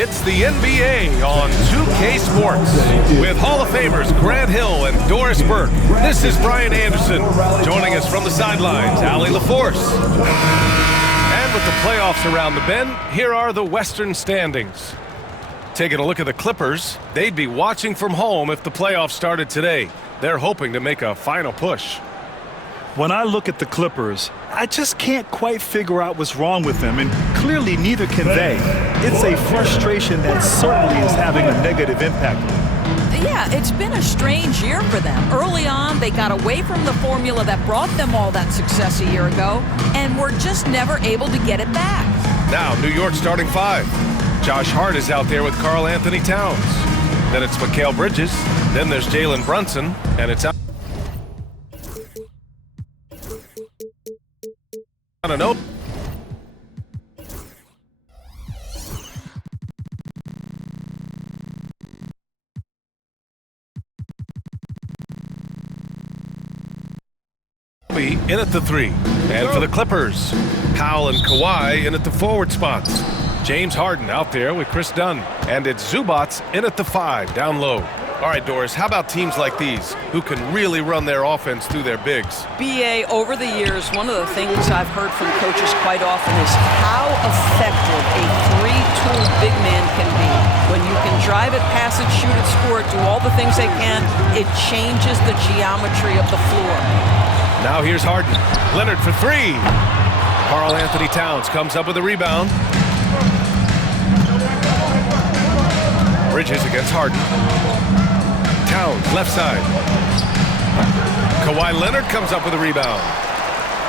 It's the NBA on 2K Sports. With Hall of Famers Grant Hill and Doris Burke, this is Brian Anderson. Joining us from the sidelines, Allie LaForce. And with the playoffs around the bend, here are the Western standings. Taking a look at the Clippers, they'd be watching from home if the playoffs started today. They're hoping to make a final push. When I look at the Clippers, I just can't quite figure out what's wrong with them, and clearly neither can they. It's a frustration that certainly is having a negative impact. Yeah, it's been a strange year for them. Early on, they got away from the formula that brought them all that success a year ago, and were just never able to get it back. Now, New York starting five. Josh Hart is out there with Karl Anthony Towns. Then it's Mikal Bridges. Then there's Jalen Brunson, and it's out. On a note. In at the three. And for the Clippers, Powell and Kawhi in at the forward spots. James Harden out there with Chris Dunn. And it's Zubats in at the five, down low. All right, Doris, how about teams like these who can really run their offense through their bigs? BA, over the years, one of the things I've heard from coaches quite often is how effective a three-tool big man can be. When you can drive it, pass it, shoot it, score it, do all the things they can, it changes the geometry of the floor. Now here's Harden. Leonard for three. Karl Anthony Towns comes up with a rebound. Bridges against Harden. Towns, left side. Kawhi Leonard comes up with a rebound.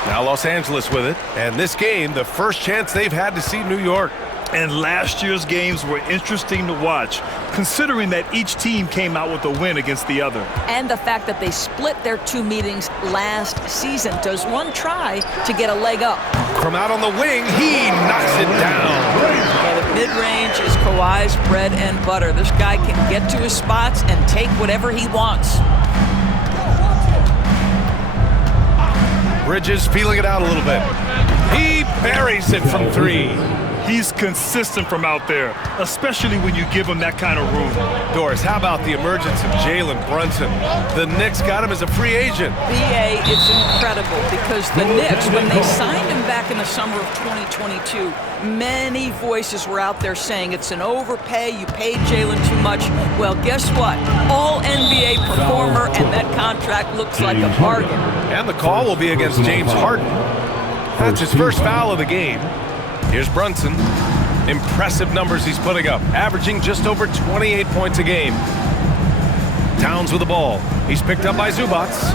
Now Los Angeles with it. And this game, the first chance they've had to see New York. And last year's games were interesting to watch, considering that each team came out with a win against the other. And the fact that they split their two meetings last season. Does one try to get a leg up? From out on the wing, he knocks it down. Yeah, the mid-range is Kawhi's bread and butter. This guy can get to his spots and take whatever he wants. Bridges feeling it out a little bit. He buries it from three. He's consistent from out there, especially when you give him that kind of room. Doris, how about the emergence of Jalen Brunson? The Knicks got him as a free agent. BA, it's incredible because the Knicks, when they signed him back in the summer of 2022, many voices were out there saying it's an overpay, you paid Jalen too much. Well, guess what? All NBA performer, and that contract looks like a bargain. And the call will be against James Harden. That's his first foul of the game. Here's Brunson. Impressive numbers he's putting up, averaging just over 28 points a game. Towns with the ball. He's picked up by Zubats.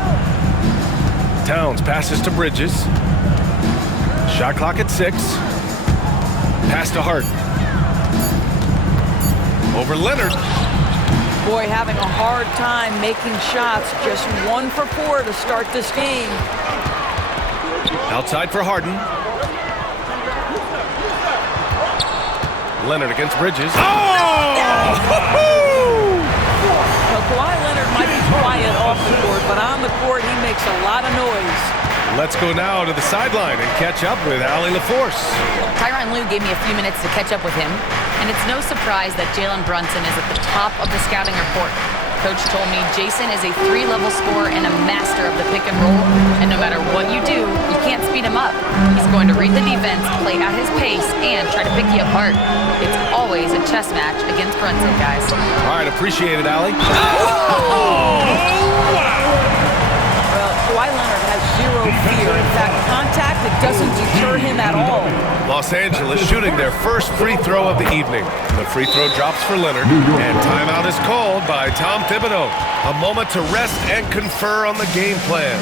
Towns passes to Bridges. Shot clock at 6. Pass to Hart. Over Leonard. Boy, having a hard time making shots. Just 1 for 4 to start this game. Outside for Harden. Leonard against Bridges. Oh! Well, Kawhi Leonard might be quiet off the court, but on the court, he makes a lot of noise. Let's go now to the sideline and catch up with Allie LaForce. Tyronn Lue gave me a few minutes to catch up with him, and it's no surprise that Jalen Brunson is at the top of the scouting report. Coach told me Jason is a 3-level scorer and a master of the pick and roll, and no matter what you do, you can't speed him up. He's going to read the defense, play at his pace, and try to pick you apart. It's always a chess match against Brunson, guys. All right, appreciate it, Allie. Well, Kawhi Leonard has zero fear. In fact, contact, it doesn't deter him at all. Los Angeles shooting their first free throw of the evening. The free throw drops for Leonard, and timeout is called by Tom Thibodeau. A moment to rest and confer on the game plan.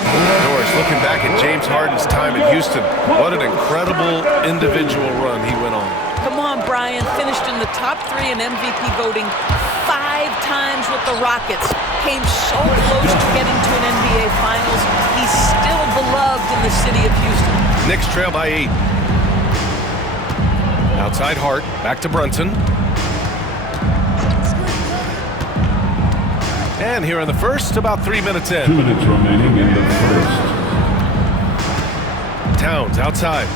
Doris, looking back at James Harden's time in Houston, what an incredible individual run he went on. Come on, Brian. Finished in the top 3 in MVP voting 5 times with the Rockets. Came so close to getting to an NBA Finals. He's still beloved in the city of Houston. Knicks trail by 8. Outside Hart, back to Brunson. And here in the first, about 3 minutes in. 2 minutes remaining in the first. Towns outside.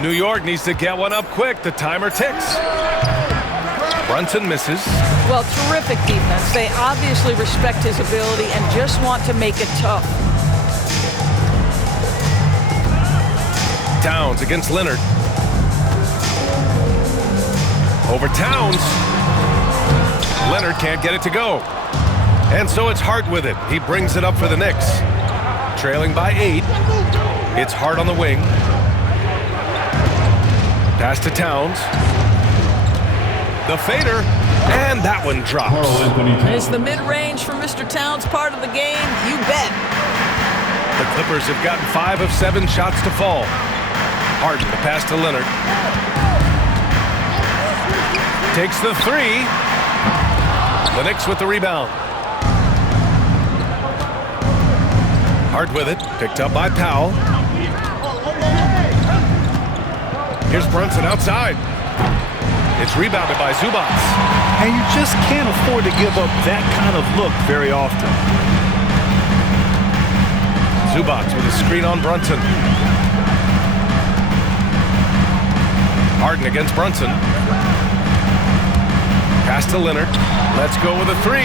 New York needs to get one up quick. The timer ticks. Brunson misses. Well, terrific defense. They obviously respect his ability and just want to make it tough. Towns against Leonard. Over Towns. Leonard can't get it to go. And so it's Hart with it. He brings it up for the Knicks. Trailing by 8. It's Hart on the wing. Pass to Towns. The fader. And that one drops. Is the mid-range for Mr. Towns part of the game? You bet. The Clippers have gotten 5 of 7 shots to fall. Harden, the pass to Leonard. Takes the 3. The Knicks with the rebound. Hart with it, picked up by Powell. Here's Brunson outside. It's rebounded by Zubac. And you just can't afford to give up that kind of look very often. Zubac with a screen on Brunson. Harden against Brunson. Pass to Leonard. Let's go with a 3.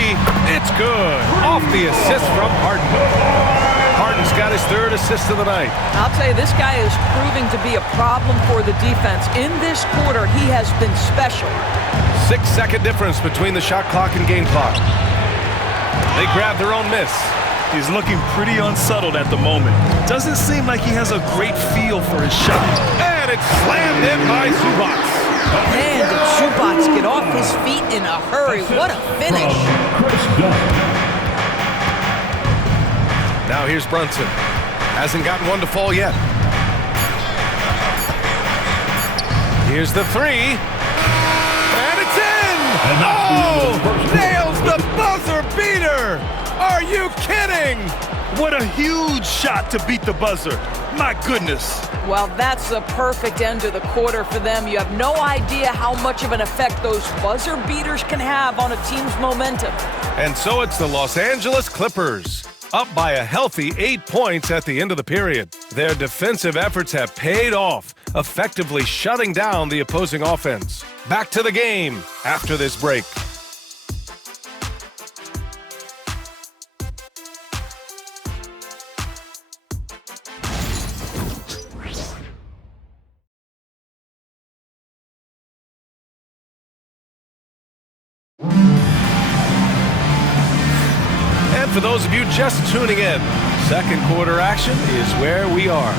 It's good. Off the assist from Harden. Harden's got his 3rd assist of the night. I'll tell you, this guy is proving to be a problem for the defense. In this quarter, he has been special. 6-second difference between the shot clock and game clock. They grab their own miss. He's looking pretty unsettled at the moment. Doesn't seem like he has a great feel for his shot. And it's slammed in by Zubac. Man, did Zubac get off his feet in a hurry. What a finish. Now here's Brunson. Hasn't gotten one to fall yet. Here's the 3. And it's in! Oh! Nails the buzzer beater! Are you kidding? What a huge shot to beat the buzzer. My goodness. Well, that's the perfect end to the quarter for them. You have no idea how much of an effect those buzzer beaters can have on a team's momentum. And so it's the Los Angeles Clippers, up by a healthy 8 points at the end of the period. Their defensive efforts have paid off, effectively shutting down the opposing offense. Back to the game after this break. And for those of you just tuning in, second quarter action is where we are.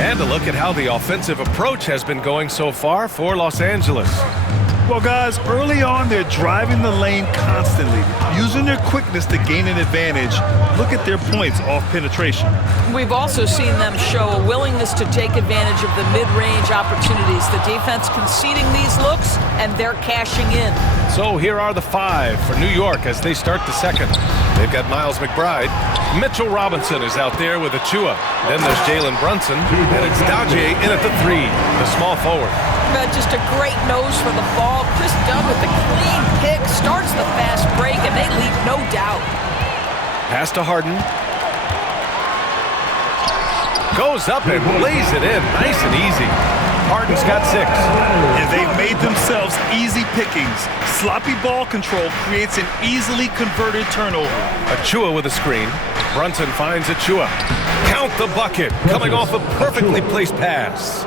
And a look at how the offensive approach has been going so far for Los Angeles. Well, guys, early on, they're driving the lane constantly, using their quickness to gain an advantage. Look at their points off penetration. We've also seen them show a willingness to take advantage of the mid-range opportunities. The defense conceding these looks, and they're cashing in. So here are the 5 for New York as they start the second. They've got Miles McBride. Mitchell Robinson is out there with Achua. Then there's Jalen Brunson, and it's Daje in at the 3, the small forward. Just a great nose for the ball. Chris Dunn with the clean pick, starts the fast break, and they leave no doubt. Pass to Harden. Goes up and lays it in, nice and easy. Harden's got 6. And they've made themselves easy pickings. Sloppy ball control creates an easily converted turnover. Achua with a screen. Brunson finds Achua. Count the bucket, coming off a perfectly placed pass.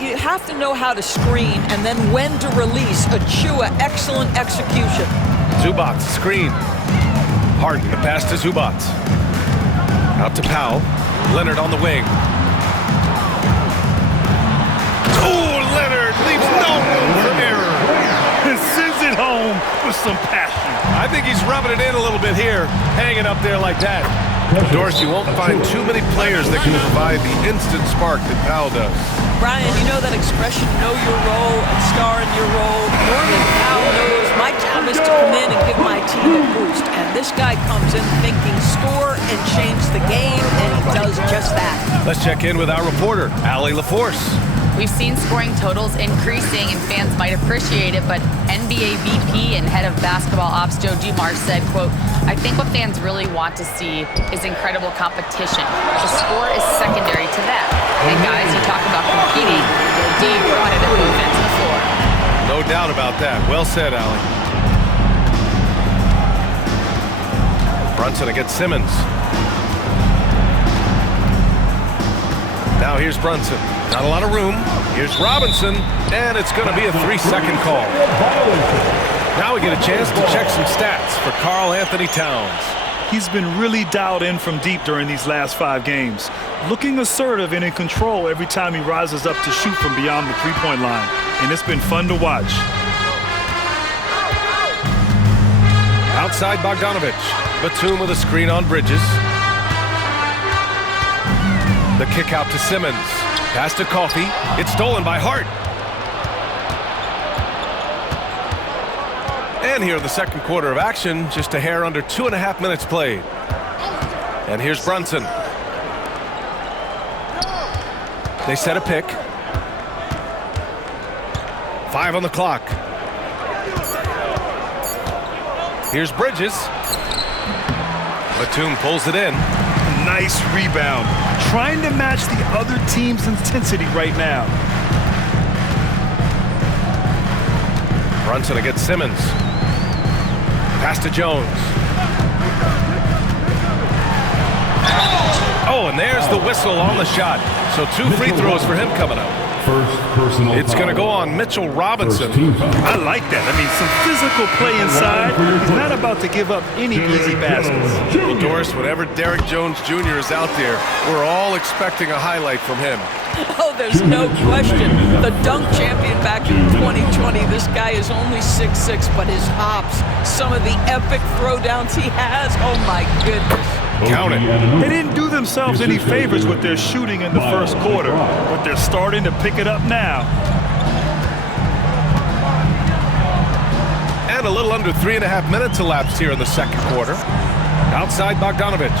You have to know how to screen and then when to release. Achua, excellent execution. Zubac, screen. Harden, the pass to Zubac. Out to Powell. Leonard on the wing. Oh, Leonard leaves no room for error. And sends it home with some passion. I think he's rubbing it in a little bit here, hanging up there like that. Doris, you won't find too many players that can provide the instant spark that Powell does. Brian, you know that expression, know your role and star in your role. Norman Powell knows my job is to come in and give my team a boost. And this guy comes in thinking score and change the game, and he does just that. Let's check in with our reporter, Allie LaForce. We've seen scoring totals increasing, and fans might appreciate it, but NBA VP and head of basketball ops Joe Dumars said, quote, "I think what fans really want to see is incredible competition. The score is secondary to that. And guys, you talk about competing. No doubt about that. Well said, Allie. Brunson against Simmons. Now here's Brunson. Not a lot of room. Here's Robinson, and it's going to be a 3-second call. Now we get a chance to check some stats for Karl Anthony Towns. He's been really dialed in from deep during these last 5 games. Looking assertive and in control every time he rises up to shoot from beyond the three-point line. And it's been fun to watch. Outside Bogdanovich. Batum with a screen on Bridges. The kick out to Simmons. Pass to Coffey. It's stolen by Hart. And here in the second quarter of action, just a hair under 2.5 minutes played. And here's Brunson. They set a pick. 5 on the clock. Here's Bridges. Batum pulls it in. Nice rebound. Trying to match the other team's intensity right now. Brunson against Simmons. Pass to Jones. Oh, and there's the whistle on the shot. So 2 free throws for him coming up. First personal It's going to go foul. on Mitchell Robinson. First team foul. I like that. I mean, some physical play inside. He's not about to give up any easy baskets. Well, Doris, whenever Derrick Jones Jr. is out there, we're all expecting a highlight from him. Oh, there's no question. The dunk champion back in 2020. This guy is only 6'6", but his hops, some of the epic throwdowns he has, oh my goodness. Count it. They didn't do themselves any favors with their shooting in the first quarter, but they're starting to pick it up now. And a little under 3.5 minutes elapsed here in the second quarter. Outside Bogdanovich.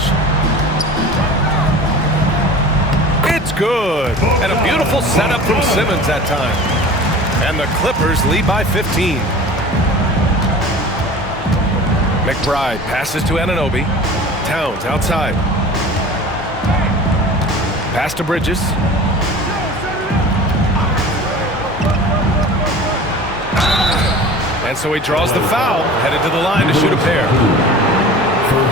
It's good. And a beautiful setup from Simmons that time. And the Clippers lead by 15. McBride passes to Anunoby. Towns outside. Pass to Bridges. And so he draws the foul, headed to the line to shoot a pair.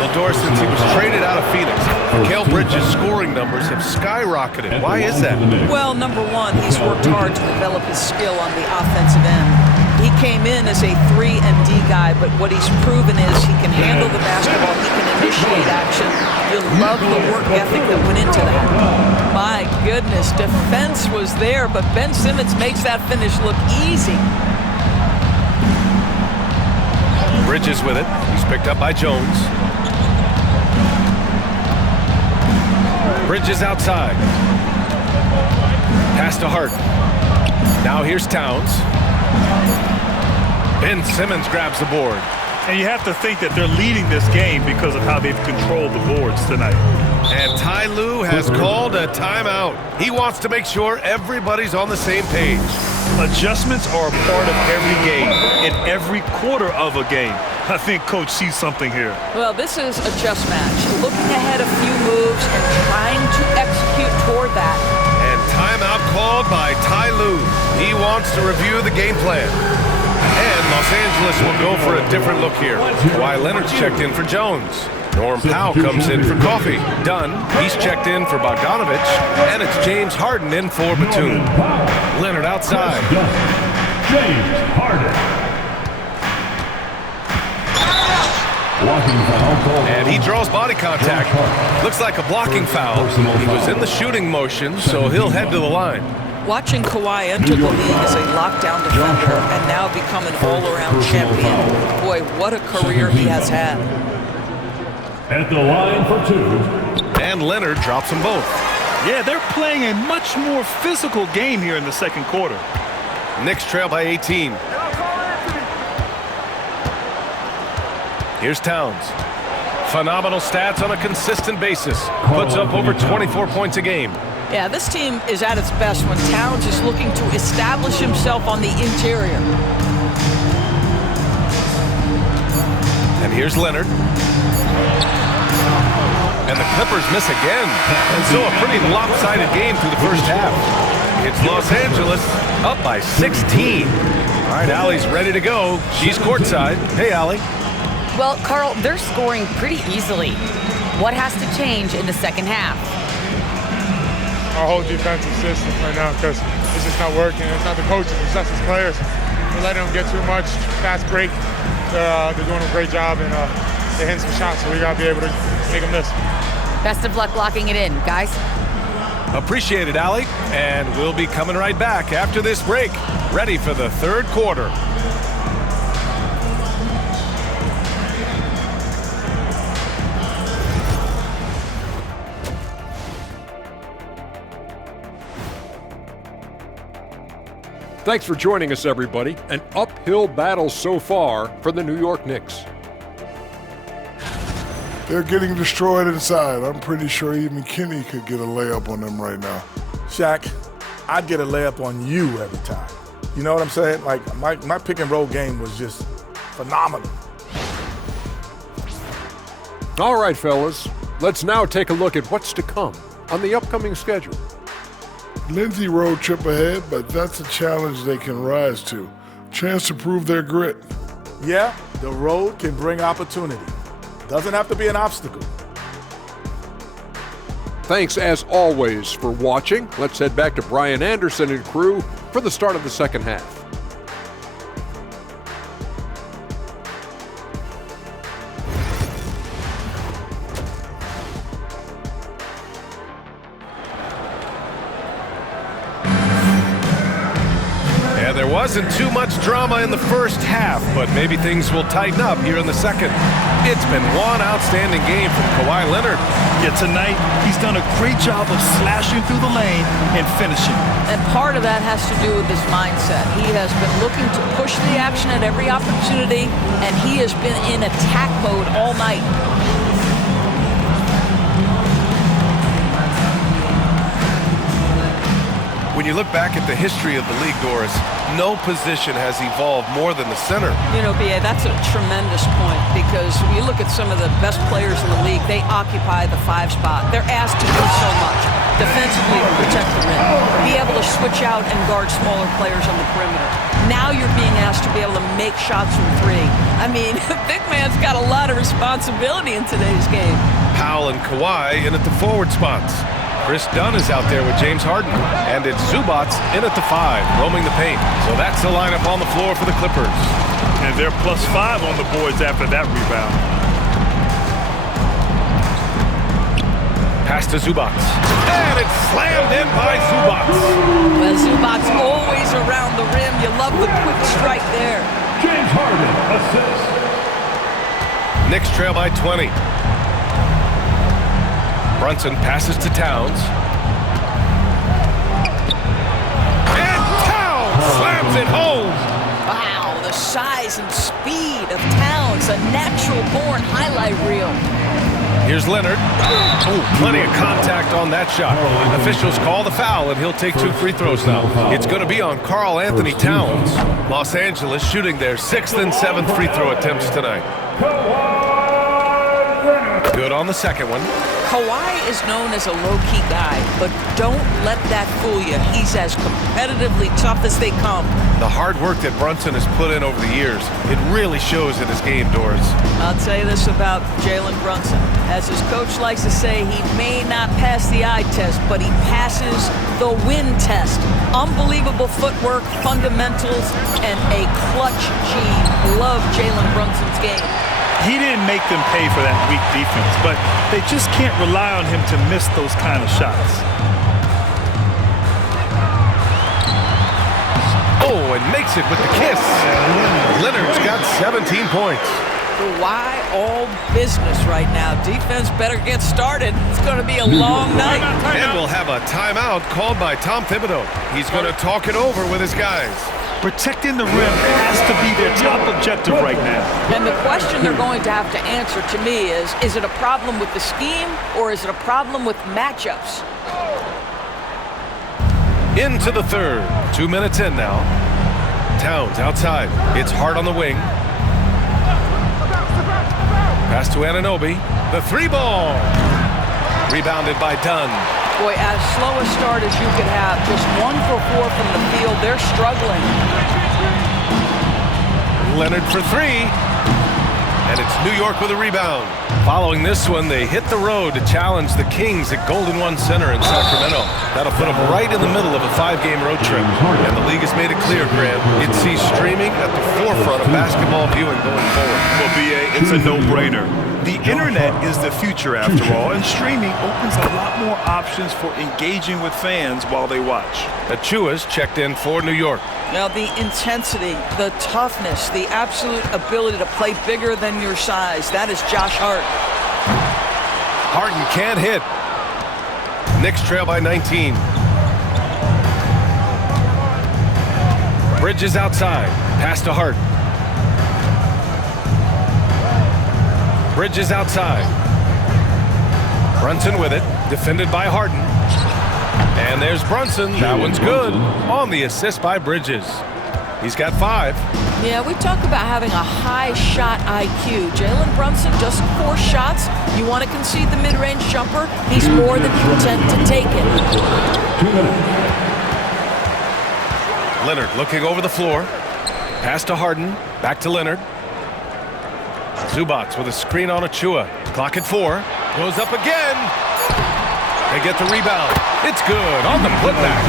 Well, Doris, since he was traded out of Phoenix, Mikal Bridges' scoring numbers have skyrocketed. Why is that? Well, number one, he's worked hard to develop his skill on the offensive end. He came in as a 3-and-D guy, but what he's proven is he can handle the basketball, he can initiate action. You love the work ethic that went into that. My goodness, defense was there, but Ben Simmons makes that finish look easy. Bridges with it. He's picked up by Jones. Bridges outside. Pass to Hart. Now here's Towns. Ben Simmons grabs the board. And you have to think that they're leading this game because of how they've controlled the boards tonight. And Ty Lue has called a timeout. He wants to make sure everybody's on the same page. Adjustments are a part of every game, in every quarter of a game. I think Coach sees something here. Well, this is a chess match. Looking ahead a few moves and trying to execute toward that. And timeout called by Ty Lue. He wants to review the game plan. And Los Angeles will go for a different look here. Kawhi Leonard's checked in for Jones. Norm Powell comes in for Coffey. Dunn, he's checked in for Bogdanovich. And it's James Harden in for Batum. Leonard outside. James Harden. And he draws body contact. Looks like a blocking foul. He was in the shooting motion, so he'll head to the line. Watching Kawhi enter the league as a lockdown defender and now become an all-around champion. Boy, what a career he has had. At the line for 2. And Leonard drops them both. Yeah, they're playing a much more physical game here in the second quarter. Knicks trail by 18. Here's Towns. Phenomenal stats on a consistent basis. Puts up over 24 points a game. Yeah, this team is at its best when Towns is looking to establish himself on the interior. And here's Leonard. And the Clippers miss again. And so a pretty lopsided game through the first half. It's Los Angeles up by 16. All right, Allie's ready to go. She's courtside. Hey, Allie. Well, Carl, they're scoring pretty easily. What has to change in the second half? Our whole defensive system right now, because it's just not working. It's not the coaches, it's us as players. We're letting them get too much, fast break. They're doing a great job, and they're hitting some shots, so we got to be able to make them miss. Best of luck locking it in, guys. Appreciate it, Allie. And we'll be coming right back after this break, ready for the third quarter. Thanks for joining us, everybody. An uphill battle so far for the New York Knicks. They're getting destroyed inside. I'm pretty sure even Kenny could get a layup on them right now. Shaq, I'd get a layup on you every time. You know what I'm saying? Like, my pick and roll game was just phenomenal. All right, fellas, let's now take a look at what's to come on the upcoming schedule. Lindsay road trip ahead, but that's a challenge they can rise to. Chance to prove their grit. Yeah, the road can bring opportunity. Doesn't have to be an obstacle. Thanks, as always, for watching. Let's head back to Brian Anderson and crew for the start of the second half. There wasn't too much drama in the first half, but maybe things will tighten up here in the second. It's been one outstanding game from Kawhi Leonard. Yeah, tonight he's done a great job of slashing through the lane and finishing. And part of that has to do with his mindset. He has been looking to push the action at every opportunity, and he has been in attack mode all night. When you look back at the history of the league, Doris, no position has evolved more than the center. You know, B.A., that's a tremendous point, because when you look at some of the best players in the league, they occupy the 5 spot. They're asked to do so much. Defensively, protect the rim. Be able to switch out and guard smaller players on the perimeter. Now you're being asked to be able to make shots from 3. I mean, big man's got a lot of responsibility in today's game. Powell and Kawhi in at the forward spots. Chris Dunn is out there with James Harden. And it's Zubats in at the 5, roaming the paint. So that's the lineup on the floor for the Clippers. And they're +5 on the boards after that rebound. Pass to Zubats. And it's slammed in by Zubats. Well, Zubats always around the rim. You love the quick strike there. James Harden assists. Knicks trail by 20. Brunson passes to Towns. And Towns slams it home. Wow, the size and speed of Towns, a natural-born highlight reel. Here's Leonard. Oh, plenty of contact on that shot. Officials call the foul, and he'll take 2 free throws now. It's going to be on Karl Anthony Towns. Los Angeles shooting their 6th and 7th free throw attempts tonight. Good on the second one. Kawhi is known as a low-key guy, but don't let that fool you. He's as competitively tough as they come. The hard work that Brunson has put in over the years, it really shows in his game, Doris. I'll tell you this about Jalen Brunson. As his coach likes to say, he may not pass the eye test, but he passes the win test. Unbelievable footwork, fundamentals, and a clutch gene. Love Jalen Brunson's game. He didn't make them pay for that weak defense, but they just can't rely on him to miss those kind of shots. Oh, and makes it with the kiss. Leonard's got 17 points. Why all business right now? Defense better get started. It's going to be a long night. And we'll have a timeout called by Tom Thibodeau. He's going to talk it over with his guys. Protecting the rim has to be their top objective right now. And the question they're going to have to answer to me is it a problem with the scheme or is it a problem with matchups? Into the third. 2 minutes in now. Towns outside. It's Hart on the wing. Pass to Anunoby. The 3-ball. Rebounded by Dunn. Boy, as slow a start as you could have, just 1 for 4 from the field. They're struggling. Leonard for three. And it's New York with a rebound. Following this one, they hit the road to challenge the Kings at Golden One Center in Sacramento. That'll put them right in the middle of a 5-game road trip. And the league has made it clear, Grant, it sees streaming at the forefront of basketball viewing going forward. Well, B.A., it's a no-brainer. The internet is the future, after all, and streaming opens a lot more options for engaging with fans while they watch. Achua's checked in for New York. Now, the intensity, the toughness, the absolute ability to play bigger than your size, that is Josh Hart. Harden can't hit. Knicks trail by 19. Bridges outside. Pass to Hart. Bridges outside. Brunson with it. Defended by Harden. And there's Brunson. That one's good. On the assist by Bridges. He's got 5. Yeah, we talk about having a high shot IQ. Jalen Brunson, just 4 shots. You want to concede the mid-range jumper? He's more than content to take it. Leonard looking over the floor. Pass to Harden. Back to Leonard. Zubats with a screen on Achua. Clock at 4. Goes up again. They get the rebound. It's good on the putback.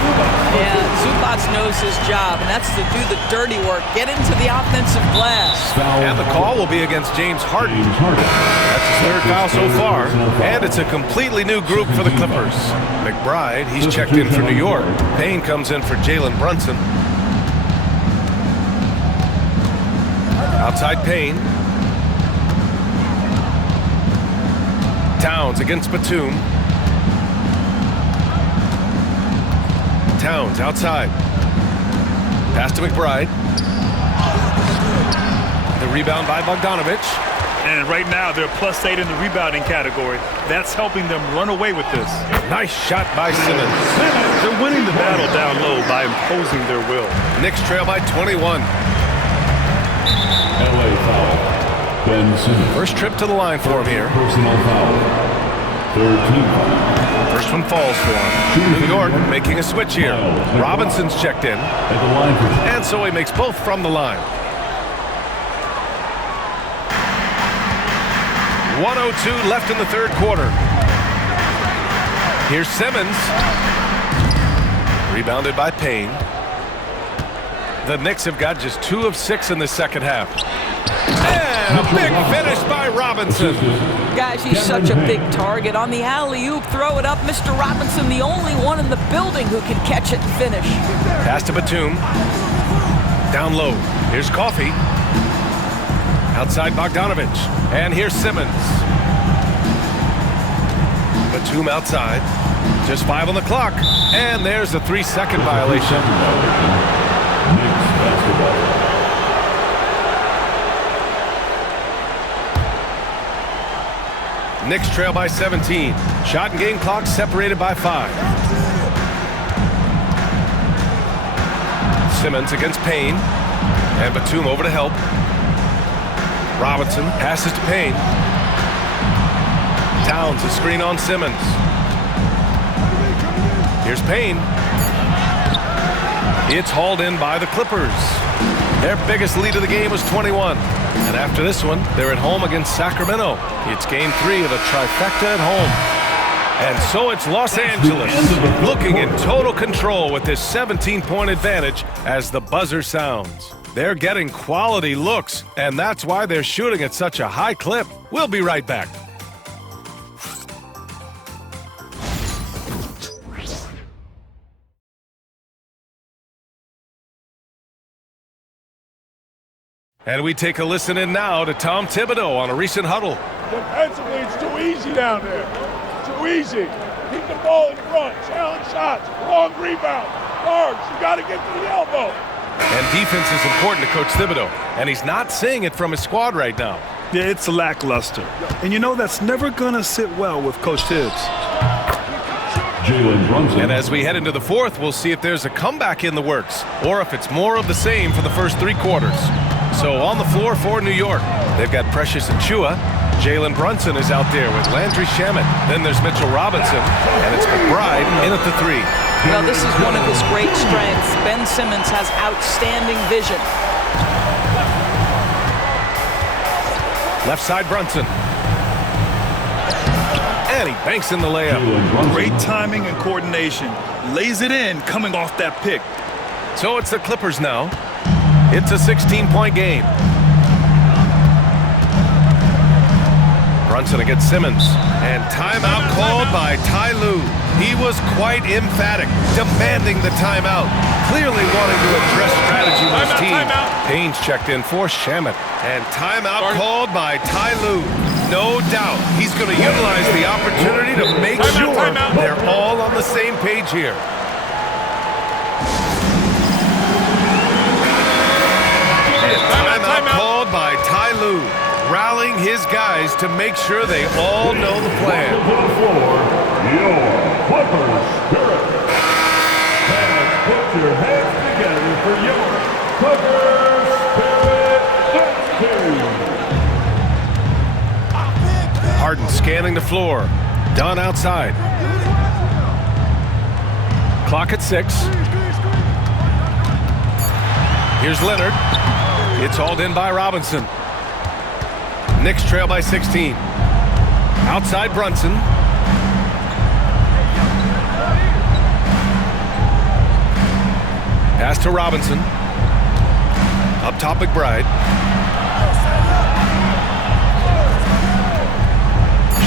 Yeah, Zubats knows his job, and that's to do the dirty work. Get into the offensive glass. And the call will be against James Harden. That's his 3rd foul so far. And it's a completely new group for the Clippers. McBride, he's checked in for New York. Payne comes in for Jalen Brunson. Outside Payne. Towns against Batum. Towns outside. Pass to McBride. The rebound by Bogdanovich. And right now, they're +8 in the rebounding category. That's helping them run away with this. Nice shot by Simmons. They're winning the battle down low by imposing their will. Knicks trail by 21. LA foul. Ben Simmons. First trip to the line for him here. Personal foul. 3rd team foul. First one falls for him. New York making a switch here. Robinson's checked in. At the line for And so he makes both from the line. 1:02 left in the 3rd quarter. Here's Simmons. Rebounded by Payne. The Knicks have got just 2 of 6 in the second half. And a big finish by Robinson. Guys, he's such a big target. On the alley-oop, throw it up. Mr. Robinson, the only one in the building who can catch it and finish. Pass to Batum. Down low. Here's Coffey. Outside Bogdanovich. And here's Simmons. Batum outside. Just 5 on the clock. And there's a 3-second violation. Knicks basketball. Knicks trail by 17. Shot and game clock separated by 5. Simmons against Payne. And Batum over to help. Robinson passes to Payne. Towns a screen on Simmons. Here's Payne. It's hauled in by the Clippers. Their biggest lead of the game was 21. And after this one, they're at home against Sacramento. It's game 3 of a trifecta at home. And so it's Los Angeles looking in total control with this 17-point advantage as the buzzer sounds. They're getting quality looks, and that's why they're shooting at such a high clip. We'll be right back. And we take a listen in now to Tom Thibodeau on a recent huddle. Defensively, it's too easy down there. Too easy. Keep the ball in front. Challenge shots. Long rebound. Guards, you got to get to the elbow. And defense is important to Coach Thibodeau, and he's not seeing it from his squad right now. Yeah, it's lackluster. And you know that's never going to sit well with Coach Tibbs. Jalen Brunson. And as we head into the 4th, we'll see if there's a comeback in the works, or if it's more of the same for the first 3 quarters. So on the floor for New York, they've got Precious Achiuwa. Jalen Brunson is out there with Landry Shamet. Then there's Mitchell Robinson, and it's McBride in at the 3. Well, this is one of his great strengths. Ben Simmons has outstanding vision. Left side Brunson. And he banks in the layup. Great timing and coordination. Lays it in coming off that pick. So it's the Clippers now. It's a 16-point game. Brunson against Simmons. And timeout called by Ty Lue. He was quite emphatic, demanding the timeout. Clearly wanting to address strategy with his team. Payne's checked in for Shamet. And timeout called by Ty Lue. No doubt he's going to utilize the opportunity to make sure they're all on the same page here. Timeout called by Ty Lue, rallying his guys to make sure they all know the plan. Your Clippers spirit. And put your hands together for your Clippers spirit. Harden scanning the floor. Dunn outside. Clock at 6. Here's Leonard. It's hauled in by Robinson. Knicks trail by 16. Outside Brunson. Pass to Robinson. Up top McBride.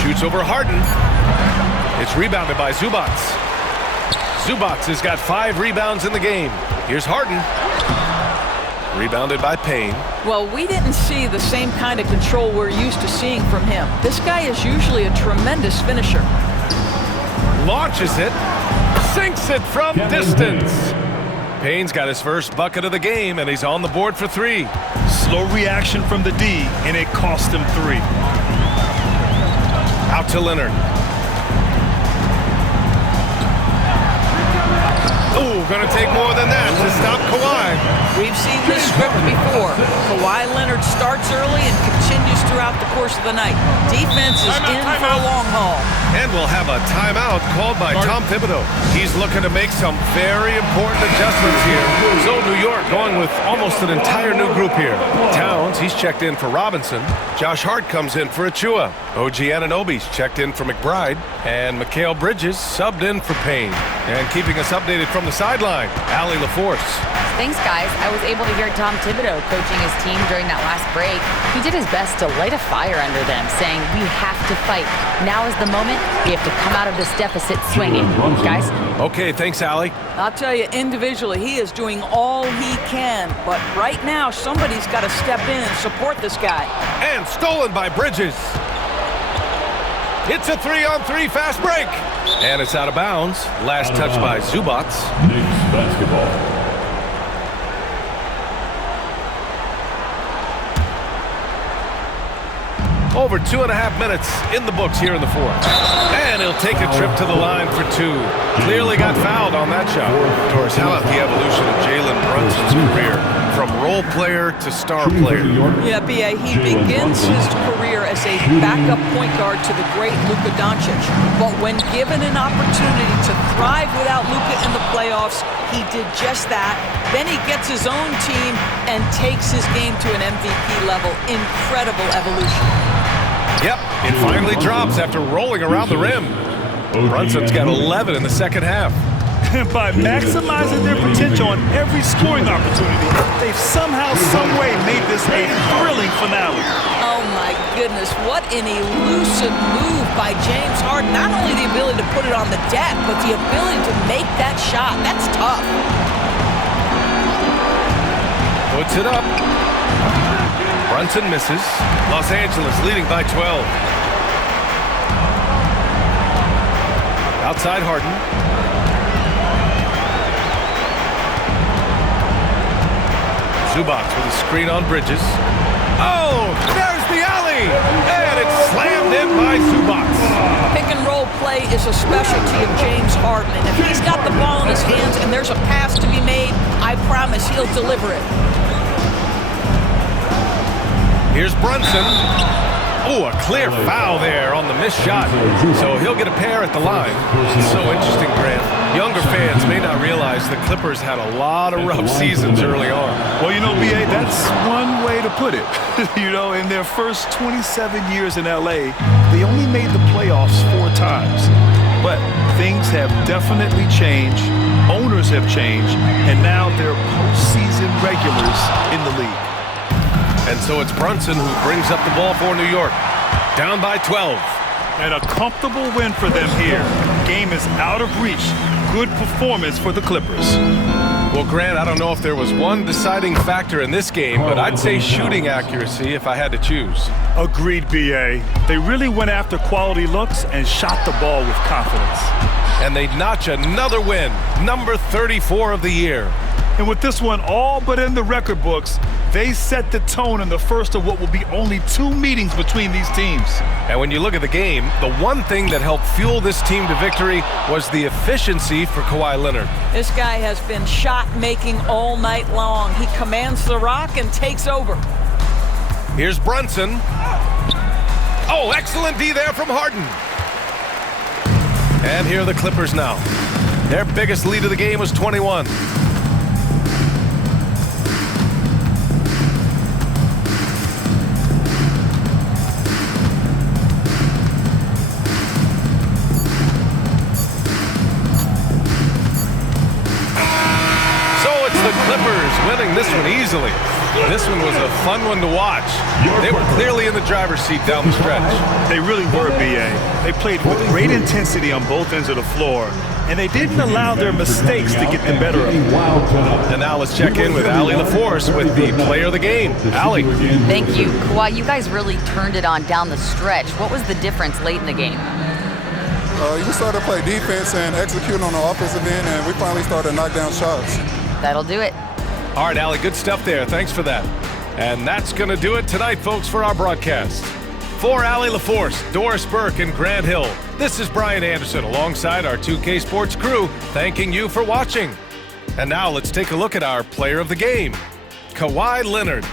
Shoots over Harden. It's rebounded by Zubac. Zubac has got 5 rebounds in the game. Here's Harden. Rebounded by Payne. Well, we didn't see the same kind of control we're used to seeing from him. This guy is usually a tremendous finisher. Launches it. Sinks it from distance. Payne's got his first bucket of the game, and he's on the board for 3. Slow reaction from the D, and it cost him 3. Out to Leonard. Ooh, gonna take more than that to stop Kawhi. We've seen this script before. Kawhi Leonard starts early and continues throughout the course of the night. Defense is in for a long haul. And we'll have a timeout called by Tom Thibodeau. He's looking to make some very important adjustments here. So New York going with almost an entire new group here. Towns, he's checked in for Robinson. Josh Hart comes in for Achua. OG Anunoby's checked in for McBride. And Mikal Bridges subbed in for Payne. And keeping us updated from the sideline, Allie LaForce. Thanks, guys. I was able to hear Tom Thibodeau coaching his team during that last break. He did his best to light a fire under them, saying, we have to fight. Now is the moment. We have to come out of this deficit swinging. Guys? Okay, thanks, Allie. I'll tell you, individually, he is doing all he can. But right now, somebody's got to step in and support this guy. And stolen by Bridges. It's a 3-on-3 fast break. And it's out of bounds. Last touch by Zubac. Knicks basketball. Over 2.5 minutes in the books here in the 4th. And he'll take a trip to the line for 2. Clearly got fouled on that shot. Doris, how about the evolution of Jalen Brunson's career? From role player to star player. Yeah, B.A., he begins his career as a backup point guard to the great Luka Doncic. But when given an opportunity to thrive without Luka in the playoffs, he did just that. Then he gets his own team and takes his game to an MVP level. Incredible evolution. Yep, it finally drops after rolling around the rim. Brunson's got 11 in the second half. By maximizing their potential on every scoring opportunity, they've somehow, someway made this a thrilling finale. Oh my goodness, what an elusive move by James Harden. Not only the ability to put it on the deck, but the ability to make that shot. That's tough. Puts it up. Brunson misses. Los Angeles leading by 12. Outside Harden. Zubac with a screen on Bridges. Oh, there's the alley! And it's slammed in by Zubac. Pick and roll play is a specialty of James Harden. And if he's got the ball in his hands and there's a pass to be made, I promise he'll deliver it. Here's Brunson. Oh, a clear foul there on the missed shot. So he'll get a pair at the line. So interesting, Grant. Younger fans may not realize the Clippers had a lot of rough seasons early on. Well, you know, B.A., that's one way to put it. You know, in their first 27 years in L.A., they only made the playoffs 4 times. But things have definitely changed, owners have changed, and now they're postseason regulars in the league. And so it's Brunson who brings up the ball for New York. Down by 12. And a comfortable win for them here. Game is out of reach. Good performance for the Clippers. Well, Grant, I don't know if there was one deciding factor in this game, but I'd say shooting accuracy if I had to choose. Agreed, B.A. They really went after quality looks and shot the ball with confidence. And they notch another win, number 34 of the year. And with this one all but in the record books, they set the tone in the first of what will be only 2 meetings between these teams. And when you look at the game, the one thing that helped fuel this team to victory was the efficiency for Kawhi Leonard. This guy has been shot-making all night long. He commands the rock and takes over. Here's Brunson. Oh, excellent D there from Harden. And here are the Clippers now. Their biggest lead of the game was 21. Clippers winning this one easily. This one was a fun one to watch. They were clearly in the driver's seat down the stretch. They really were, B.A. They played with great intensity on both ends of the floor, and they didn't allow their mistakes to get the better of them. And now let's check in with Allie LaForce with the player of the game. Allie. Thank you. Kawhi, you guys really turned it on down the stretch. What was the difference late in the game? We started to play defense and execute on the offensive end, and we finally started to knock down shots. That'll do it. All right, Allie, good stuff there. Thanks for that. And that's going to do it tonight, folks, for our broadcast. For Allie LaForce, Doris Burke, and Grant Hill, this is Brian Anderson alongside our 2K Sports crew, thanking you for watching. And now let's take a look at our player of the game, Kawhi Leonard.